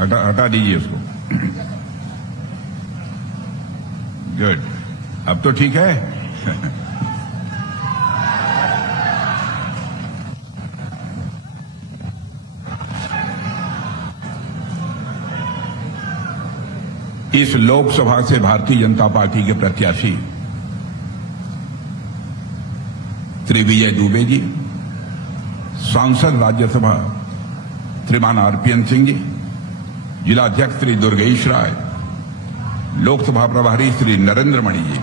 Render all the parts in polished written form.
हटा दीजिए उसको। गुड, अब तो ठीक है। इस लोकसभा से भारतीय जनता पार्टी के प्रत्याशी श्री विजय दुबे जी, सांसद राज्यसभा श्रीमान आरपीएन सिंह जी, जिलाध्यक्ष श्री दुर्गेश राय, लोकसभा प्रभारी श्री नरेंद्र मणि जी,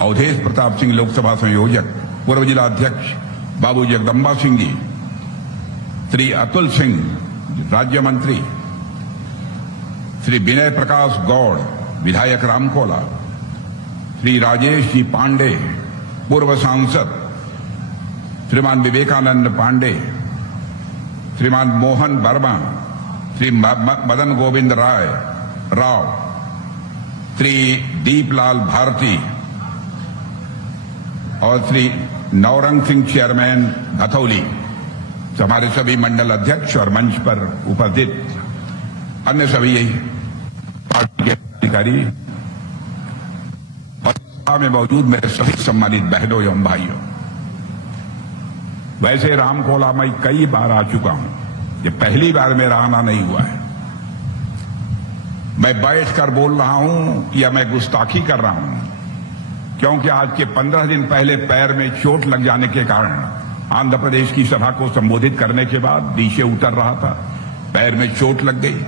अवधेश प्रताप सिंह लोकसभा संयोजक, पूर्व जिलाध्यक्ष बाबू जगदम्बा सिंह जी, श्री अतुल सिंह राज्य मंत्री, श्री विनय प्रकाश गौड़ विधायक रामकोला, श्री राजेश जी पांडे पूर्व सांसद, श्रीमान विवेकानंद पांडे, श्रीमान मोहन वर्मा, श्री मदन गोविंद राव, श्री दीपलाल भारती और श्री नवरंग सिंह चेयरमैन भथौली, हमारे सभी मंडल अध्यक्ष और मंच पर उपस्थित अन्य सभी पार्टी के अधिकारी और सभा में मौजूद मेरे सभी सम्मानित बहनों एवं भाइयों, वैसे रामकोला मैं कई बार आ चुका हूं, ये पहली बार मेरा आना नहीं हुआ है। मैं बैठकर बोल रहा हूं या मैं गुस्ताखी कर रहा हूं, क्योंकि आज के 15 दिन पहले पैर में चोट लग जाने के कारण आंध्र प्रदेश की सभा को संबोधित करने के बाद नीचे उतर रहा था, पैर में चोट लग गई।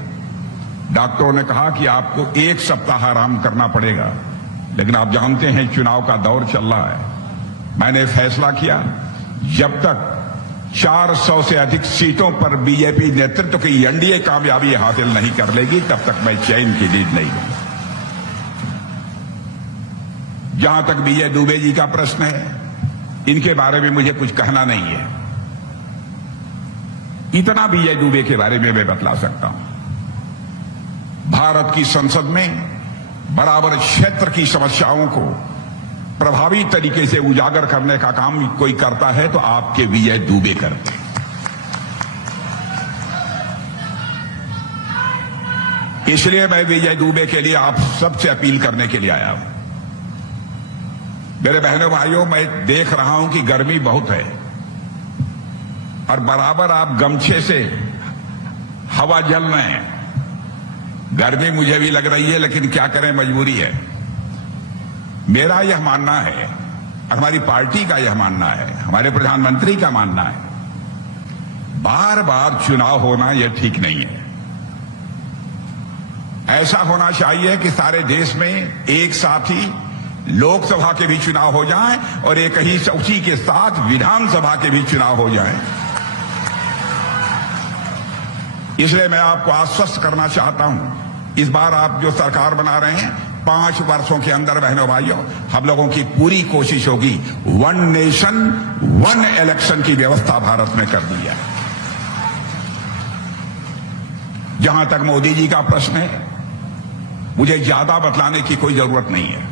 डॉक्टरों ने कहा कि आपको 1 सप्ताह आराम करना पड़ेगा, लेकिन आप जानते हैं चुनाव का दौर चल रहा है। मैंने फैसला किया जब तक 400 से अधिक सीटों पर बीजेपी नेतृत्व की एनडीए कामयाबी हासिल नहीं कर लेगी, तब तक मैं चैन की नींद नहीं लूंगा। जहां तक विजय दुबे जी का प्रश्न है, इनके बारे में मुझे कुछ कहना नहीं है। इतना विजय दुबे के बारे में मैं बतला सकता हूं, भारत की संसद में बराबर क्षेत्र की समस्याओं को प्रभावी तरीके से उजागर करने का काम कोई करता है तो आपके विजय दुबे करते हैं। इसलिए मैं विजय दुबे के लिए आप सबसे अपील करने के लिए आया हूं। मेरे बहनों भाइयों, मैं देख रहा हूं कि गर्मी बहुत है और बराबर आप गमछे से हवा जल रहे हैं। गर्मी मुझे भी लग रही है, लेकिन क्या करें, मजबूरी है। मेरा यह मानना है और हमारी पार्टी का यह मानना है, हमारे प्रधानमंत्री का मानना है, बार बार चुनाव होना यह ठीक नहीं है। ऐसा होना चाहिए कि सारे देश में एक साथ ही लोकसभा के भी चुनाव हो जाएं और एक ही उसी के साथ विधानसभा के भी चुनाव हो जाएं। इसलिए मैं आपको आश्वस्त करना चाहता हूं, इस बार आप जो सरकार बना रहे हैं, 5 वर्षों के अंदर बहनों भाइयों, हम लोगों की पूरी कोशिश होगी 1 नेशन 1 इलेक्शन की व्यवस्था भारत में कर दी है। जहां तक मोदी जी का प्रश्न है, मुझे ज्यादा बतलाने की कोई जरूरत नहीं है।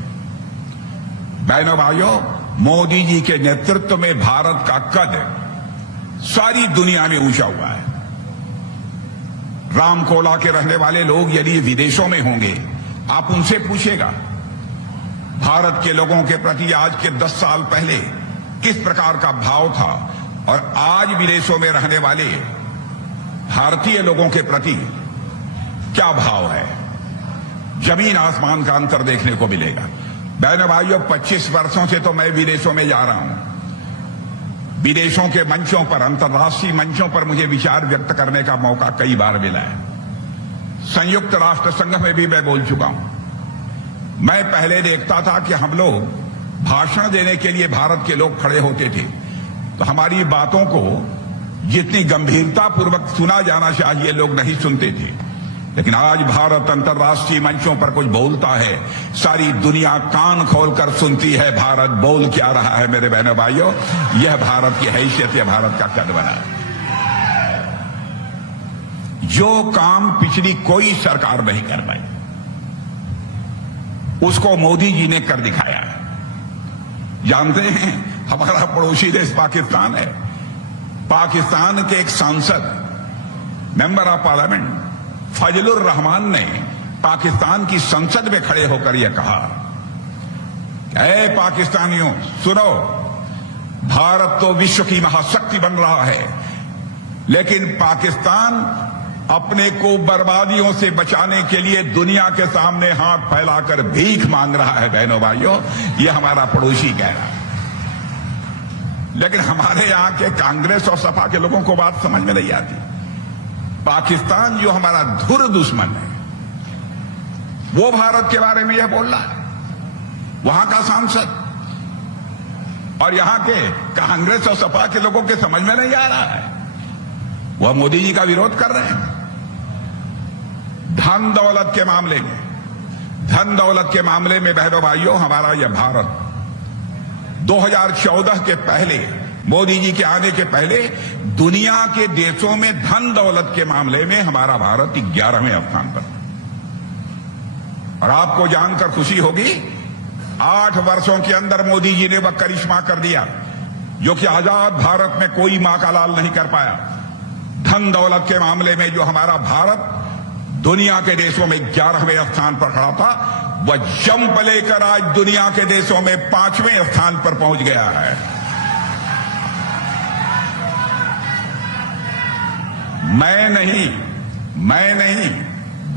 बहनों भाइयों, मोदी जी के नेतृत्व में भारत का कद सारी दुनिया में ऊंचा हुआ है। रामकोला के रहने वाले लोग यदि विदेशों में होंगे, आप उनसे पूछेगा भारत के लोगों के प्रति आज के 10 साल पहले किस प्रकार का भाव था और आज विदेशों में रहने वाले भारतीय लोगों के प्रति क्या भाव है। जमीन आसमान का अंतर देखने को मिलेगा। बहनों भाइयों, 25 वर्षों से तो मैं विदेशों में जा रहा हूं। विदेशों के मंचों पर, अंतर्राष्ट्रीय मंचों पर मुझे विचार व्यक्त करने का मौका कई बार मिला है। संयुक्त राष्ट्र संघ में भी मैं बोल चुका हूं। मैं पहले देखता था कि हम लोग भाषण देने के लिए भारत के लोग खड़े होते थे तो हमारी बातों को जितनी गंभीरतापूर्वक सुना जाना चाहिए लोग नहीं सुनते थे, लेकिन आज भारत अंतर्राष्ट्रीय मंचों पर कुछ बोलता है, सारी दुनिया कान खोलकर सुनती है भारत बोल क्या रहा है। मेरे बहनों भाइयों, यह भारत की हैसियत, यह भारत का कद बना है। जो काम पिछली कोई सरकार नहीं कर पाई, उसको मोदी जी ने कर दिखाया है। जानते हैं, हमारा पड़ोसी देश पाकिस्तान है। पाकिस्तान के एक सांसद, member of parliament, Fazlur Rahman ने पाकिस्तान की संसद में खड़े होकर यह कहा, ऐ पाकिस्तानियों सुनो, भारत तो विश्व की महाशक्ति बन रहा है, लेकिन पाकिस्तान अपने को बर्बादियों से बचाने के लिए दुनिया के सामने हाथ फैलाकर भीख मांग रहा है। बहनों भाइयों, यह हमारा पड़ोसी कह रहा है। लेकिन हमारे यहां के कांग्रेस और सपा के लोगों को बात समझ में नहीं आती। पाकिस्तान जो हमारा धुर दुश्मन है, वो भारत के बारे में यह बोल रहा है। वहां का सांसद और यहां के कांग्रेस और सपा के लोगों के समझ में नहीं आ रहा है, वह मोदी जी का विरोध कर रहे हैं। धन दौलत के मामले में बहनों भाइयों, हमारा यह भारत 2014 के पहले, मोदी जी के आने के पहले, दुनिया के देशों में धन दौलत के मामले में हमारा भारत 11वें स्थान पर। और आपको जानकर खुशी होगी, 8 वर्षों के अंदर मोदी जी ने वह करिश्मा कर दिया जो कि आजाद भारत में कोई मां का लाल नहीं कर पाया। धन दौलत के मामले में जो हमारा भारत दुनिया के देशों में 11वें स्थान पर खड़ा था, वह जंप लेकर आज दुनिया के देशों में 5वें स्थान पर पहुंच गया है। मैं नहीं,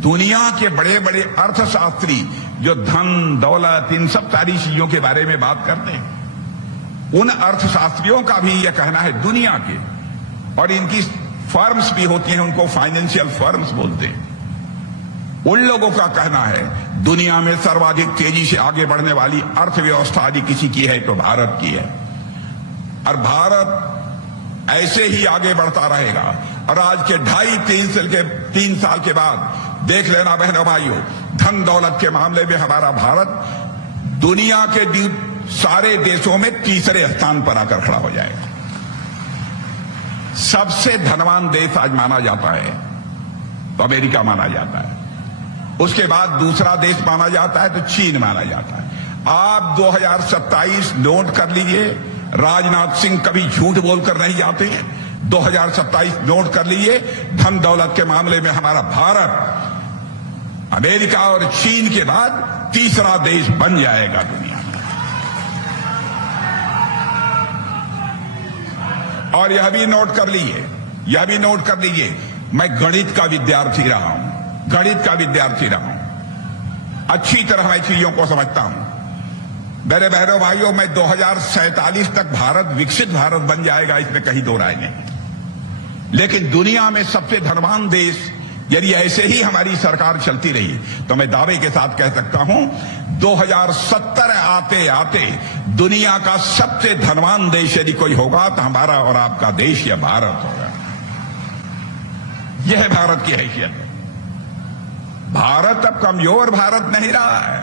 दुनिया के बड़े बड़े अर्थशास्त्री जो धन दौलत इन सब सारी चीजों के बारे में बात करते हैं, उन अर्थशास्त्रियों का भी यह कहना है, दुनिया के, और इनकी फर्म्स भी होती हैं, उनको फाइनेंशियल फर्म्स बोलते हैं, उन लोगों का कहना है दुनिया में सर्वाधिक तेजी से आगे बढ़ने वाली अर्थव्यवस्था यदि किसी की है तो भारत की है। और भारत ऐसे ही आगे बढ़ता रहेगा। और आज के 2.5-3 साल के बाद देख लेना बहनों भाइयों, धन दौलत के मामले में हमारा भारत दुनिया के सारे देशों में 3रे स्थान पर आकर खड़ा हो जाएगा। सबसे धनवान देश आज माना जाता है तो अमेरिका माना जाता है, उसके बाद दूसरा देश माना जाता है तो चीन माना जाता है। आप 2027 नोट कर लीजिए, राजनाथ सिंह कभी झूठ बोलकर नहीं जाते हैं। 2027 नोट कर लीजिए, धन दौलत के मामले में हमारा भारत अमेरिका और चीन के बाद 3रा देश बन जाएगा दुनिया में। और यह भी नोट कर लीजिए, मैं गणित का विद्यार्थी रहा हूं, अच्छी तरह मैं चीजों को समझता हूं। मेरे बहनों भाइयों, मैं 2047 तक भारत विकसित भारत बन जाएगा, इसमें कहीं दो राय नहीं। लेकिन दुनिया में सबसे धनवान देश यदि ऐसे ही हमारी सरकार चलती रही तो मैं दावे के साथ कह सकता हूं 2070 आते आते दुनिया का सबसे धनवान देश यदि कोई होगा तो हमारा और आपका देश या भारत होगा। यह है भारत की हैसियत। भारत अब कमजोर भारत नहीं रहा है,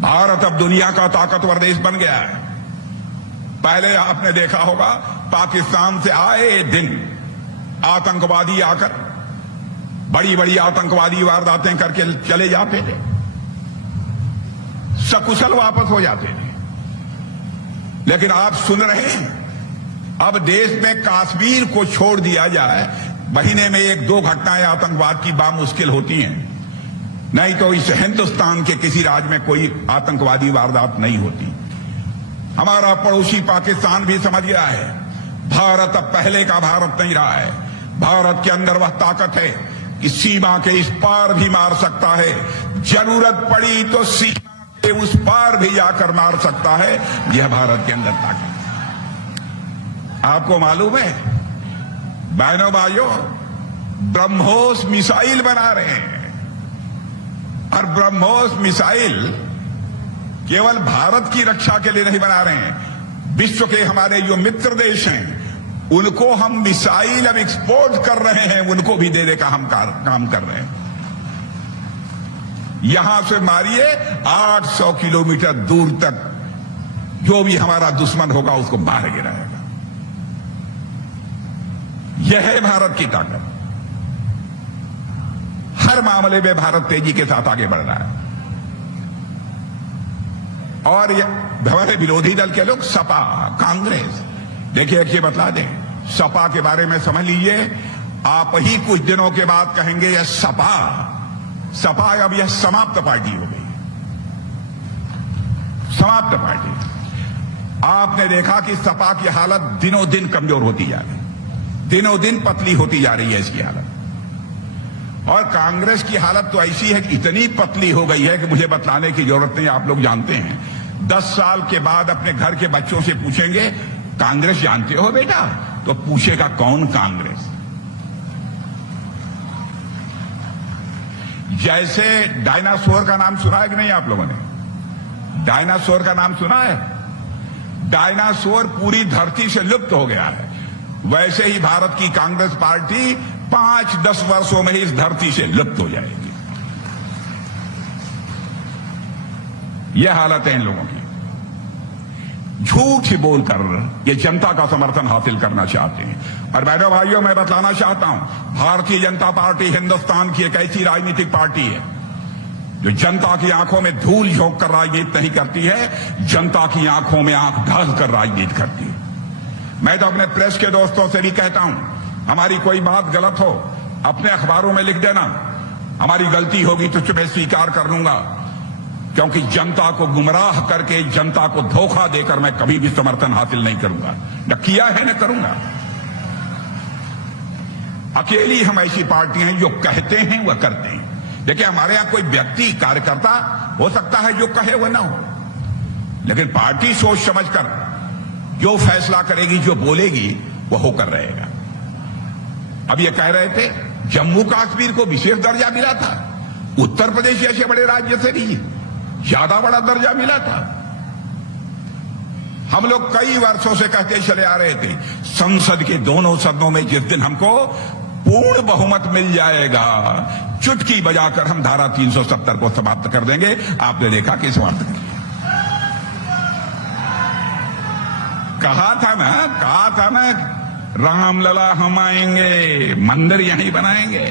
भारत अब दुनिया का ताकतवर देश बन गया है। पहले आपने देखा होगा पाकिस्तान से आए दिन आतंकवादी आकर बड़ी बड़ी आतंकवादी वारदातें करके चले जाते थे, सकुशल वापस हो जाते थे। लेकिन आप सुन रहे हैं अब देश में कश्मीर को छोड़ दिया जाए, महीने में 1-2 घटनाएं आतंकवाद की बामुश्किल होती हैं, नहीं तो इस हिंदुस्तान के किसी राज्य में कोई आतंकवादी वारदात नहीं होती। हमारा पड़ोसी पाकिस्तान भी समझ गया है भारत अब पहले का भारत नहीं रहा है। भारत के अंदर वह ताकत है कि सीमा के इस पार भी मार सकता है, जरूरत पड़ी तो सीमा के उस पार भी जाकर मार सकता है। यह भारत के अंदर ताकत। आपको मालूम है बहनों भाइयों, ब्रह्मोस मिसाइल बना रहे हैं, और ब्रह्मोस मिसाइल केवल भारत की रक्षा के लिए नहीं बना रहे हैं, विश्व के हमारे जो मित्र देश हैं उनको हम मिसाइल अब एक्सपोर्ट कर रहे हैं, उनको भी देने का हम काम कर रहे हैं। यहां से मारिए 800 किलोमीटर दूर तक जो भी हमारा दुश्मन होगा उसको मार गिराएगा। यह है भारत की ताकत। हर मामले में भारत तेजी के साथ आगे बढ़ रहा है। और हमारे विरोधी दल के लोग सपा कांग्रेस, देखिए एक ये बतला दें, सपा के बारे में समझ लीजिए आप ही कुछ दिनों के बाद कहेंगे यह सपा अब यह समाप्त पार्टी हो गई, समाप्त पार्टी। आपने देखा कि सपा की हालत दिनों दिन कमजोर होती जा रही, दिनों दिन पतली होती जा रही है इसकी हालत। और कांग्रेस की हालत तो ऐसी है कि इतनी पतली हो गई है कि मुझे बतलाने की जरूरत नहीं, आप लोग जानते हैं। 10 साल के बाद अपने घर के बच्चों से पूछेंगे कांग्रेस जानते हो बेटा, तो पूछेगा कौन कांग्रेस। जैसे डायनासोर का नाम सुना है कि नहीं आप लोगों ने? डायनासोर का नाम सुना है? डायनासोर पूरी धरती से लुप्त हो गया है। वैसे ही भारत की कांग्रेस पार्टी 5-10 वर्षों में ही इस धरती से लुप्त हो जाएगी। यह हालत है इन लोगों की। झूठ बोलकर ये जनता का समर्थन हासिल करना चाहते हैं। और बहनों भाइयों, मैं बतलाना चाहता हूं, भारतीय जनता पार्टी हिंदुस्तान की एक ऐसी राजनीतिक पार्टी है जो जनता की आंखों में धूल झोंक कर राजनीति नहीं करती है, जनता की आंखों में आंख डाल कर राजनीति करती है। मैं तो अपने प्रेस के दोस्तों से भी कहता हूं, हमारी कोई बात गलत हो अपने अखबारों में लिख देना, हमारी गलती होगी तो मैं स्वीकार कर लूंगा, क्योंकि जनता को गुमराह करके, जनता को धोखा देकर मैं कभी भी समर्थन हासिल नहीं करूंगा, न किया है न करूंगा। अकेली हम ऐसी पार्टी हैं जो कहते हैं वह करते हैं। देखिए, हमारे यहां कोई व्यक्ति कार्यकर्ता हो सकता है जो कहे वह ना हो, लेकिन पार्टी सोच समझकर जो फैसला करेगी, जो बोलेगी, वो होकर रहेगा। अब ये कह रहे थे जम्मू कश्मीर को विशेष दर्जा मिला था, उत्तर प्रदेश जैसे बड़े राज्य से भी ज्यादा बड़ा दर्जा मिला था। हम लोग कई वर्षों से कहते चले आ रहे थे, संसद के दोनों सदनों में जिस दिन हमको पूर्ण बहुमत मिल जाएगा, चुटकी बजाकर हम धारा 370 को समाप्त कर देंगे। आपने देखा कि समाप्त कर दिया। कहा था ना रामलला हम आएंगे, मंदिर यहीं बनाएंगे।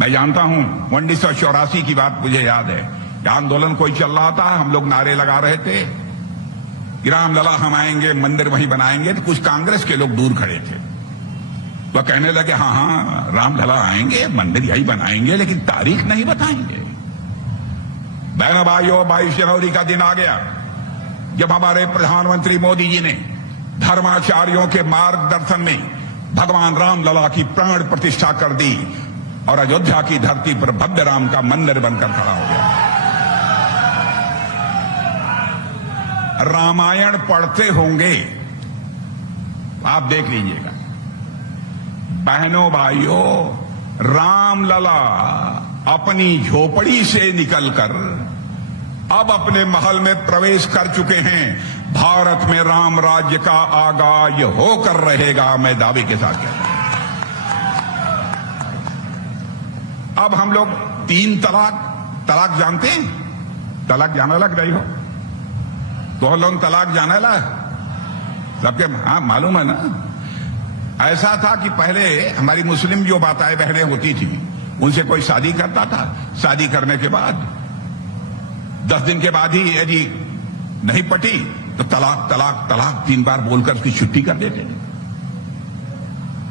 मैं जानता हूं 1984 की बात मुझे याद है, आंदोलन कोई चल रहा था, हम लोग नारे लगा रहे थे कि रामलला हम आएंगे, मंदिर वहीं बनाएंगे। तो कुछ कांग्रेस के लोग दूर खड़े थे, वह कहने लगे हाँ रामलला आएंगे, मंदिर यहीं बनाएंगे, लेकिन तारीख नहीं बताएंगे। बहनों भाइयों, 22 जनवरी का दिन आ गया जब हमारे प्रधानमंत्री मोदी जी ने धर्माचार्यों के मार्गदर्शन में भगवान रामलला की प्राण प्रतिष्ठा कर दी और अयोध्या की धरती पर भव्य राम का मंदिर बनकर खड़ा हो गया। रामायण पढ़ते होंगे, आप देख लीजिएगा। बहनों भाइयों, रामलला अपनी झोपड़ी से निकलकर अब अपने महल में प्रवेश कर चुके हैं। भारत में राम राज्य का आगाज होकर रहेगा, मैं दावे के साथ कहता हूं। अब हम लोग 3 तलाक जानते हैं? तलाक जाने लग रही हो तो लोग तलाक जाने लग सबके हाँ मालूम है ना। ऐसा था कि पहले हमारी मुस्लिम जो माताएं बहनें होती थी, उनसे कोई शादी करता था, शादी करने के बाद 10 दिन के बाद ही यदि नहीं पटी तो तलाक तलाक तलाक 3 बार बोलकर उसकी छुट्टी कर देते थे।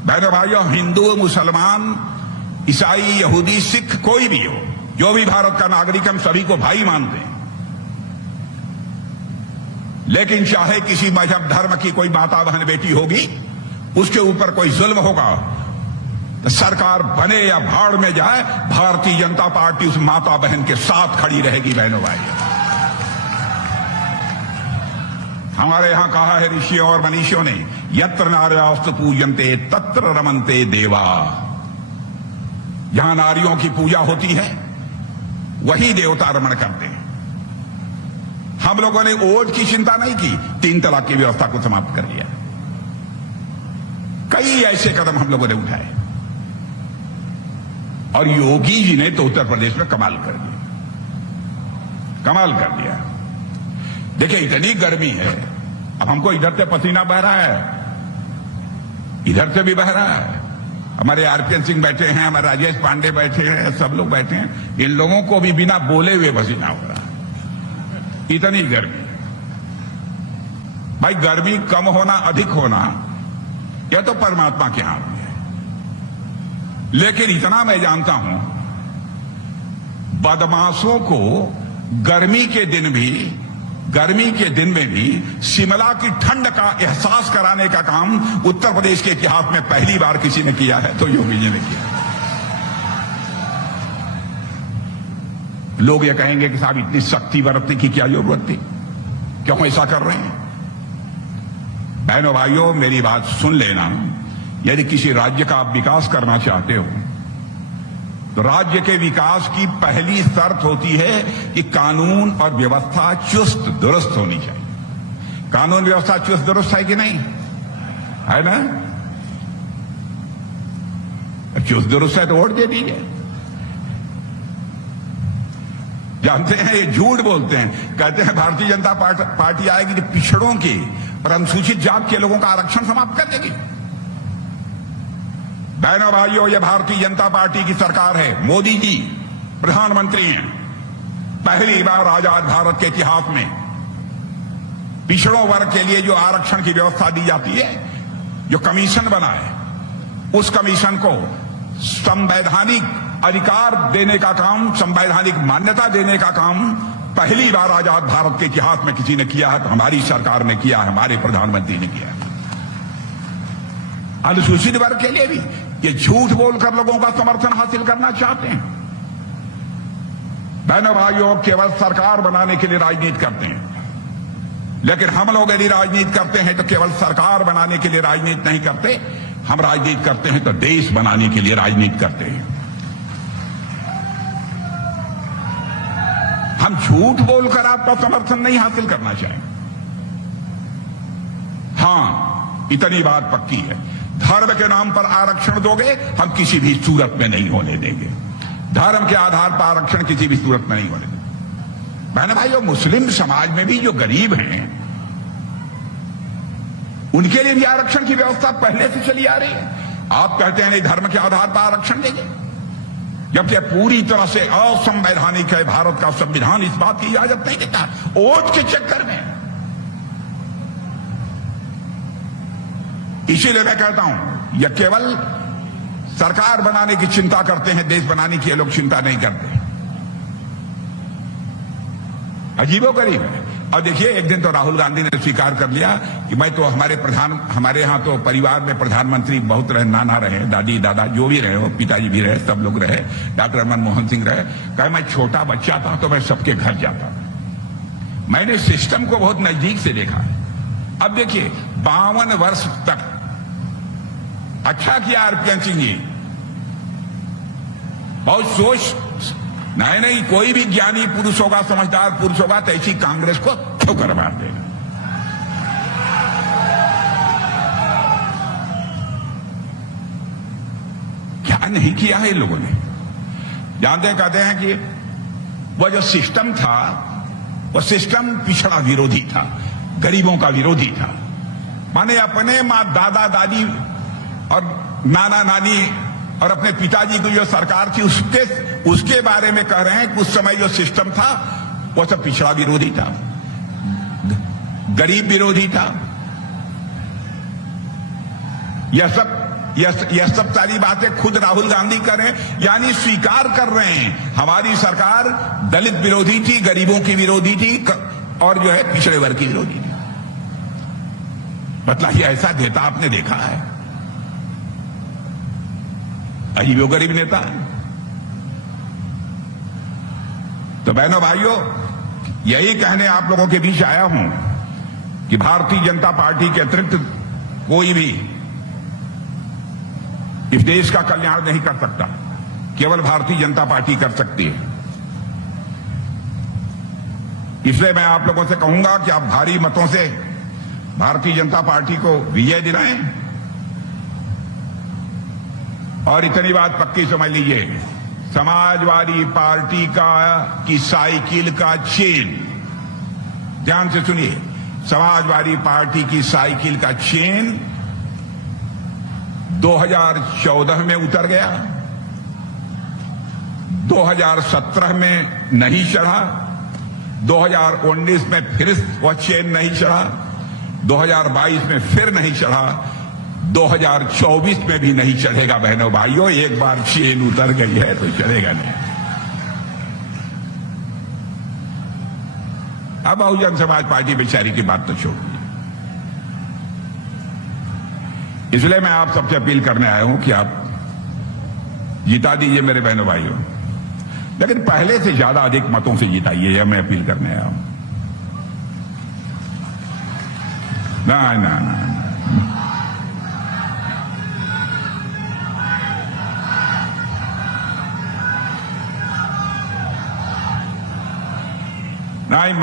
बहनों भाइयों, हिंदू, मुसलमान, ईसाई, यहूदी, सिख, कोई भी हो, जो भी भारत का नागरिक, हम सभी को भाई मानते हैं। लेकिन चाहे किसी मजहब धर्म की कोई माता बहन बेटी होगी, उसके ऊपर कोई जुल्म होगा तो सरकार बने या भाड़ में जाए, भारतीय जनता पार्टी उस माता बहन के साथ खड़ी रहेगी। बहनों भाइयों, हमारे यहां कहा है ऋषियों और मनीषियों ने, यत्र नार्यास्तु पूजन्ते तत्र रमन्ते देवा। जहां नारियों की पूजा होती है वही देवता रमण करते हैं। हम लोगों ने वोट की चिंता नहीं की, 3 तलाक की व्यवस्था को समाप्त कर दिया। कई ऐसे कदम हम लोगों ने उठाए और योगी जी ने तो उत्तर प्रदेश में कमाल कर दिया, कमाल कर दिया। देखिए, इतनी गर्मी है, अब हमको इधर से पसीना बह रहा है, इधर से भी बह रहा है। हमारे आरपीएन सिंह बैठे हैं, हमारे राजेश पांडे बैठे हैं, सब लोग बैठे हैं, इन लोगों को भी बिना बोले हुए पसीना हो रहा है, इतनी गर्मी। भाई, गर्मी कम होना अधिक होना यह तो परमात्मा के हाथ में है। लेकिन इतना मैं जानता हूं, बदमाशों को गर्मी के दिन में भी शिमला की ठंड का एहसास कराने का काम उत्तर प्रदेश के इतिहास में पहली बार किसी ने किया है, तो योगी जी ने किया। लोग ये कहेंगे कि साहब इतनी सख्ती बरतने की क्या जरूरत थी, क्यों ऐसा कर रहे हैं? बहनों भाइयों, मेरी बात सुन लेना। यदि किसी राज्य का आप विकास करना चाहते हो तो राज्य के विकास की पहली शर्त होती है कि कानून और व्यवस्था चुस्त दुरुस्त होनी चाहिए। कानून व्यवस्था चुस्त दुरुस्त है कि नहीं? है ना? चुस्त दुरुस्त है तो वोट दे दीजिए। जानते हैं, ये झूठ बोलते हैं, कहते हैं भारतीय जनता पार्टी आएगी तो पिछड़ों के और अनुसूचित जात के लोगों का आरक्षण समाप्त कर देगी। बहनों भाइयों, यह भारतीय जनता पार्टी की सरकार है। मोदी जी प्रधानमंत्री हैं। पहली बार आजाद भारत के इतिहास में पिछड़ों वर्ग के लिए जो आरक्षण की व्यवस्था दी जाती है, जो कमीशन बना है, उस कमीशन को संवैधानिक अधिकार देने का काम, संवैधानिक मान्यता देने का काम पहली बार आजाद भारत के इतिहास में किसी ने किया है तो हमारी सरकार ने किया है, हमारे प्रधानमंत्री ने किया है। अनुसूचित वर्ग के लिए भी ये झूठ बोलकर लोगों का समर्थन हासिल करना चाहते हैं। बहनों भाइयों, केवल सरकार बनाने के लिए राजनीति करते हैं, लेकिन हम लोग यदि राजनीति करते हैं तो केवल सरकार बनाने के लिए राजनीति नहीं करते, हम राजनीति करते हैं तो देश बनाने के लिए राजनीति करते हैं। हम झूठ बोलकर आपका समर्थन नहीं हासिल करना चाहेंगे। हां, इतनी बात पक्की है, धर्म के नाम पर आरक्षण दोगे, हम किसी भी सूरत में नहीं होने देंगे। धर्म के आधार पर आरक्षण किसी भी सूरत में नहीं होने देंगे। बहन भाइयों, मुस्लिम समाज में भी जो गरीब हैं, उनके लिए भी आरक्षण की व्यवस्था पहले से चली आ रही है। आप कहते हैं नहीं, धर्म के आधार पर आरक्षण देंगे, जबकि पूरी तरह से असंवैधानिक है। भारत का संविधान इस बात की इजाजत नहीं देता। वोट के चक्कर में, इसीलिए मैं कहता हूं, यह केवल सरकार बनाने की चिंता करते हैं, देश बनाने की ये लोग चिंता नहीं करते। अजीबोगरीब है। और देखिए, एक दिन तो राहुल गांधी ने स्वीकार कर लिया कि मैं तो हमारे यहां तो परिवार में प्रधानमंत्री बहुत रहे, नाना रहे, दादी दादा जो भी रहे हो, पिताजी भी रहे, सब लोग रहे, डॉक्टर मनमोहन सिंह रहे। कहे मैं छोटा बच्चा था तो मैं सबके घर जाता था, मैंने सिस्टम को बहुत नजदीक से देखा। अब देखिए, 52 वर्ष तक अच्छा किया आरपीएन सिंह जी, बहुत सोच। नहीं, कोई भी ज्ञानी पुरुष होगा, समझदार पुरुष होगा तो ऐसी कांग्रेस को ठोकर मार देगा। क्या नहीं किया है इन लोगों ने? जानते कहते हैं कि वह जो सिस्टम था, वह सिस्टम पिछड़ा विरोधी था, गरीबों का विरोधी था। माने अपने मां, दादा दादी और नाना नानी और अपने पिताजी की जो सरकार थी, उसके बारे में कह रहे हैं कि उस समय जो सिस्टम था वो सब पिछड़ा विरोधी था, गरीब विरोधी था। यह सब सारी बातें खुद राहुल गांधी कर रहे हैं, यानी स्वीकार कर रहे हैं हमारी सरकार दलित विरोधी थी, गरीबों की विरोधी थी और जो है पिछड़े वर्ग की विरोधी थी। मतलब ये ऐसा नेता आपने देखा है? अजीबो गरीब नेता। तो बहनों भाइयों, यही कहने आप लोगों के बीच आया हूं कि भारतीय जनता पार्टी के अतिरिक्त कोई भी इस देश का कल्याण नहीं कर सकता, केवल भारतीय जनता पार्टी कर सकती है। इसलिए मैं आप लोगों से कहूंगा कि आप भारी मतों से भारतीय जनता पार्टी को विजय दिलाएं। और इतनी बात पक्की समझ लीजिए, समाजवादी पार्टी की साइकिल का चेन, ध्यान से सुनिए, समाजवादी पार्टी की साइकिल का चेन 2014 में उतर गया, 2017 में नहीं चढ़ा, 2019 में फिर वह चेन नहीं चढ़ा, 2022 में फिर नहीं चढ़ा, 2024 में भी नहीं चलेगा बहनों भाइयों। एक बार चेन उतर गई है तो चलेगा नहीं। अब बहुजन समाज पार्टी बेचारी की बात तो छोड़ दी। इसलिए मैं आप सबसे अपील करने आया हूं कि आप जिता दीजिए मेरे बहनों भाइयों, लेकिन पहले से ज्यादा अधिक मतों से जिताइए, यह मैं अपील करने आया हूं। ना ना ना नहीं,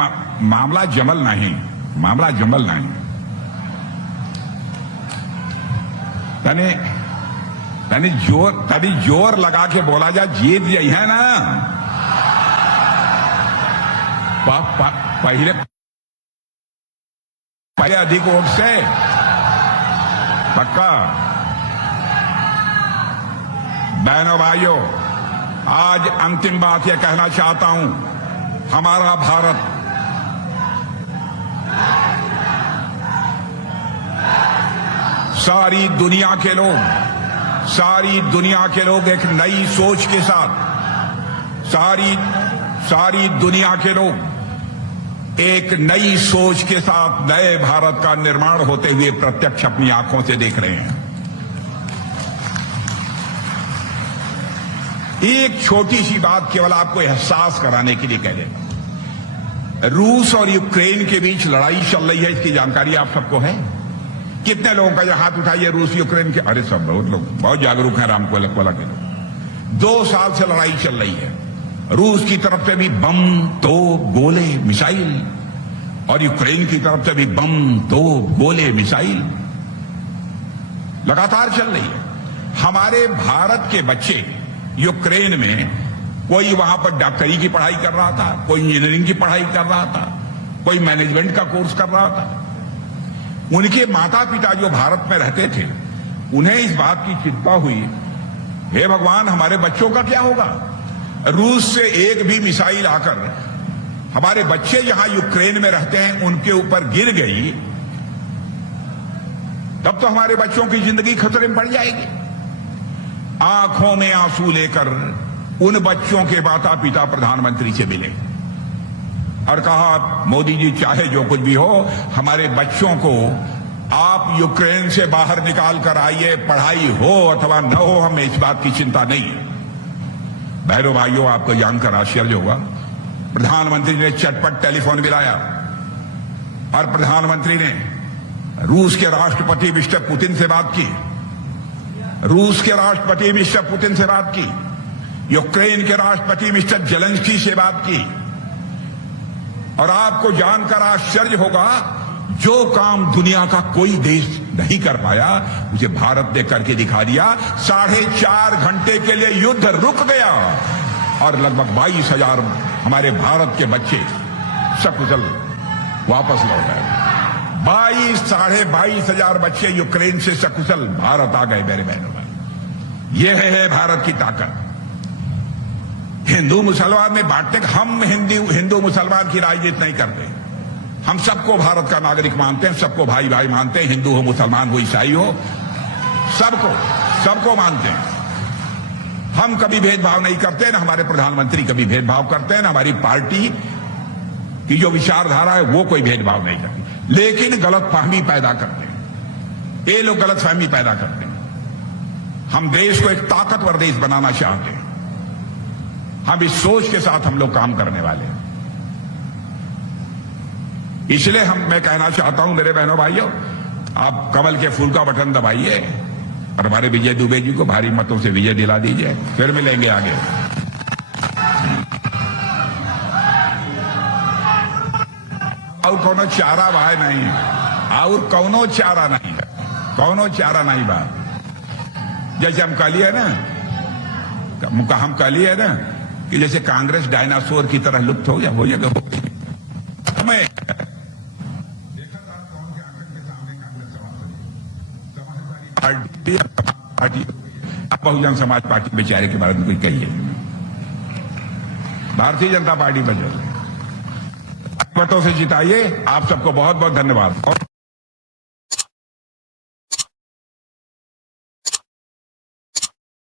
मामला जमल नहीं, मामला जमल नहीं। यानी जोर लगा के बोला जाए जीत यही है ना। पहले अधिक वोट से पक्का। बहनों भाइयों, आज अंतिम बात यह कहना चाहता हूं, हमारा भारत सारी दुनिया के लोग एक नई सोच के साथ, सारी दुनिया के लोग एक नई सोच के साथ नए भारत का निर्माण होते हुए प्रत्यक्ष अपनी आंखों से देख रहे हैं। एक छोटी सी बात केवल आपको एहसास कराने के लिए कह देता। रूस और यूक्रेन के बीच लड़ाई चल रही है, इसकी जानकारी आप सबको है? कितने लोगों का हाथ उठाइए रूस यूक्रेन के। अरे सब बहुत लोग बहुत जागरूक हैं, रामकोला के लोग। 2 साल से लड़ाई चल रही है। रूस की तरफ से भी बम, तोप, गोले, मिसाइल, और यूक्रेन की तरफ से भी बम, तोप, गोले, मिसाइल लगातार चल रही है। हमारे भारत के बच्चे यूक्रेन में, कोई वहां पर डॉक्टरी की पढ़ाई कर रहा था, कोई इंजीनियरिंग की पढ़ाई कर रहा था, कोई मैनेजमेंट का कोर्स कर रहा था। उनके माता पिता जो भारत में रहते थे, उन्हें इस बात की चिंता हुई, हे भगवान हमारे बच्चों का क्या होगा। रूस से एक भी मिसाइल आकर हमारे बच्चे जहां यूक्रेन में रहते हैं उनके ऊपर गिर गई, तब तो हमारे बच्चों की जिंदगी खतरे में पड़ जाएगी। आंखों में आंसू लेकर उन बच्चों के माता पिता प्रधानमंत्री से मिले और कहा, मोदी जी चाहे जो कुछ भी हो, हमारे बच्चों को आप यूक्रेन से बाहर निकाल कर आइए, पढ़ाई हो अथवा न हो, हमें इस बात की चिंता नहीं है। बहनों भाइयों, आपको जानकर आश्चर्य होगा, प्रधानमंत्री ने चटपट टेलीफोन मिलाया और प्रधानमंत्री ने रूस के राष्ट्रपति मिस्टर पुतिन से बात की, यूक्रेन के राष्ट्रपति मिस्टर जेलेंस्की से बात की। और आपको जानकर आश्चर्य होगा, जो काम दुनिया का कोई देश नहीं कर पाया, उसे भारत ने करके दिखा दिया। 4.5 घंटे के लिए युद्ध रुक गया और लगभग 22,000 हमारे भारत के बच्चे सकुशल वापस लौट आए। 22,000 बच्चे यूक्रेन से सकुशल भारत आ गए। मेरे बहनों भाई, यह है भारत की ताकत। हिंदू मुसलमान में बांटने, हम हिंदू मुसलमान की राजनीति नहीं करते। हम सबको भारत का नागरिक मानते हैं, सबको भाई भाई मानते हैं, हिंदू हो, मुसलमान हो, ईसाई हो, सबको मानते हैं। हम कभी भेदभाव नहीं करते, ना हमारे प्रधानमंत्री कभी भेदभाव करते हैं, ना हमारी पार्टी की जो विचारधारा है वो कोई भेदभाव नहीं करती। लेकिन गलतफहमी पैदा करते हैं, ये लोग गलतफहमी पैदा करते हैं। हम देश को एक ताकतवर देश बनाना चाहते हैं। हम इस सोच के साथ हम लोग काम करने वाले हैं। इसलिए मैं कहना चाहता हूं मेरे बहनों भाइयों, आप कमल के फूल का बटन दबाइए और हमारे विजय दुबे जी को भारी मतों से विजय दिला दीजिए। फिर मिलेंगे आगे। और कोनो चारा भाई नहीं है, और कोनो चारा नहीं है, कोनो चारा नहीं बात। जैसे हम कह लिए ना कि जैसे कांग्रेस डायनासोर की तरह लुप्त हो जाएगा। हमें पार्टी बहुजन समाज पार्टी बेचारे के बारे में कोई कहिए, भारतीय जनता पार्टी बचे मतों से जिताइए। आप सबको बहुत बहुत धन्यवाद। और